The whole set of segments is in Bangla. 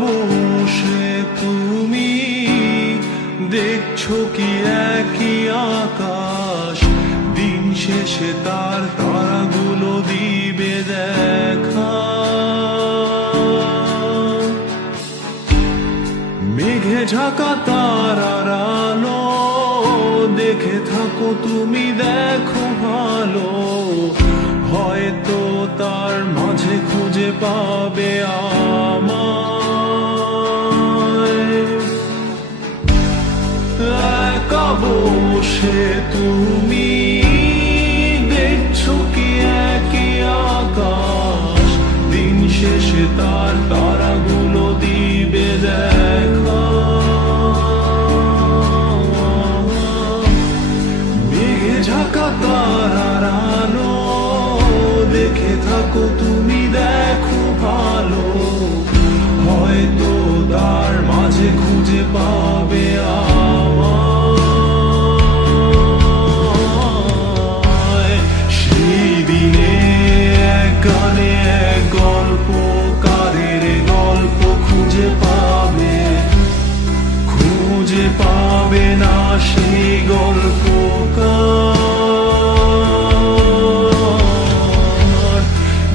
বসে তুমি দেখছো কি একই আকাশ, দিন শেষে তার তারাগুলো দিবে দেখা। মেঘে ঢাকা তারার আলো দেখে থাকো তুমি, দেখো ভালো, হয়তো তার মাঝে খুঁজে পাবে আমায়। একা বসে তুমি দেখছো কি একই আকাশ, দিন শেষে তার তারাগুলো দিবে দেখা। মেঘে ঢাকা তারার আলো দেখে থাকো তুমি, দেখো ভালো, হয়তো তার মাঝে খুঁজে পাবে আমায়। সেই দিনে এক গানে এক গল্পকারের গল্প খুঁজে পাবে, খুঁজে পাবে না সেই গল্পকার।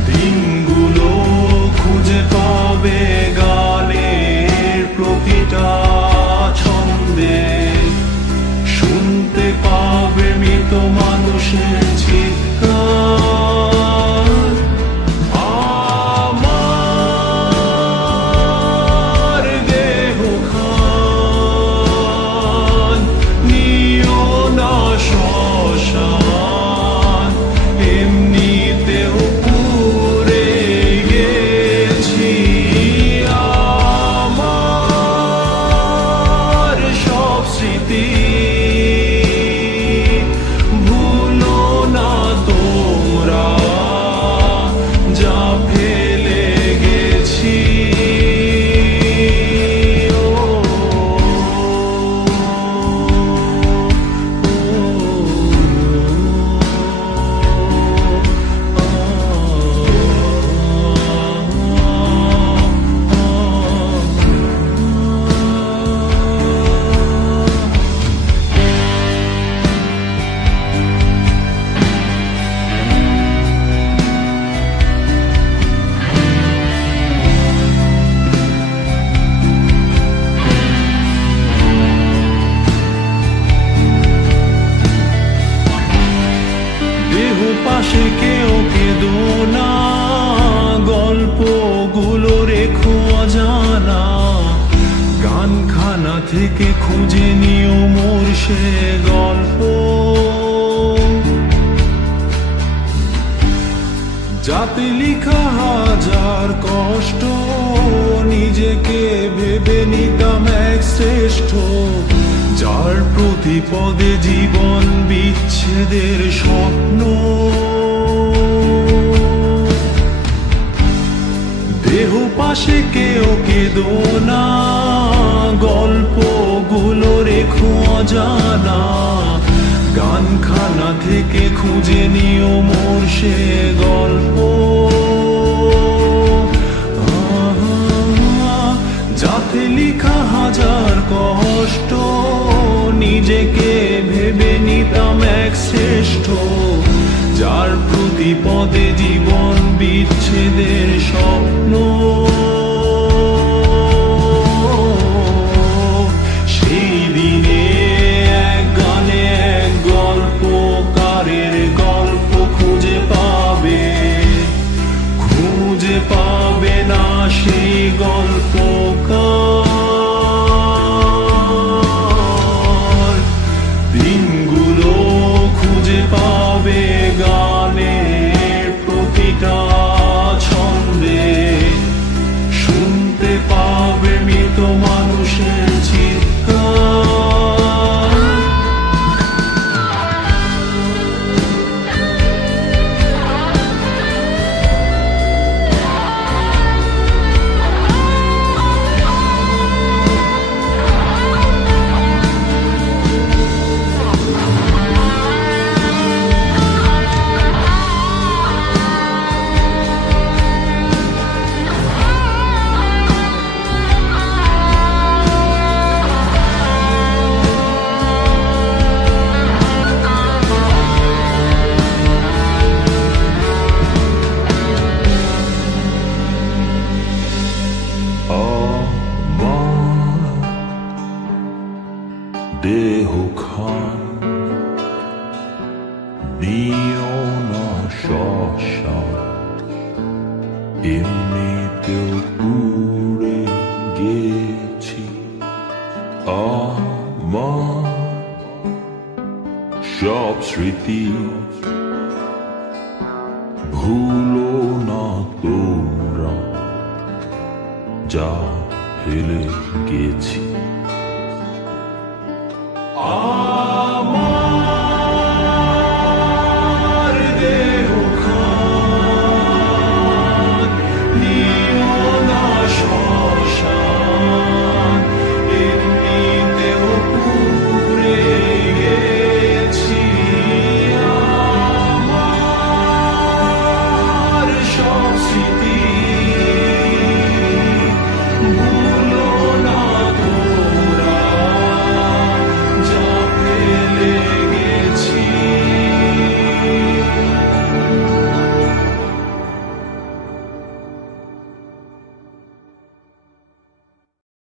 দিনগুলো খুঁজে পাবে গানের প্রতিটা ছন্দে, শুনতে পাবে মৃত মানুষের চিৎকার। আমার দেহ খান নিও না শ্মশান, এমনিতেও পুড়ে গেছি। আমার সব স্মৃতি ভুলো না তোমরা, যা ফেলে গেছি। দেহ পাশে কেউ কেঁদো না, গল্পগুলো রেখো অজানা, গানখানা থেকে খুঁজে নিও মোর সে গল্প। যাতে লিখা হাজার কষ্ট, নিজেকে ভেবে নিতাম এক শ্রেষ্ঠ, যার প্রতি পদে জীবন বিচ্ছেদের স্বপ্ন। দেহ পাশে কেউ কেঁদো না, গল্পগুলো রেখো অজানা, গানখানা থেকে খুঁজে নিও মোর সে গল্প। যাতে লিখা হাজার কষ্ট, নিজেকে ভেবে নিতাম এক শ্রেষ্ঠ, যার প্রতি পদে জীবন বিচ্ছেদের স্বপ্ন। সেই দিনে এক গানে এক গল্পকারের গল্প খুঁজে পাবে, খুঁজে পাবে না সেই গল্পকার। দিনগুলো খুঁজে পাবে গানের প্রতিটা ছন্দে, নিও না শ্মশান, এমনিতেও পুড়ে গেছি আমার সব স্মৃতি। ভুলো না তোমরা যা ফেলে গেছি।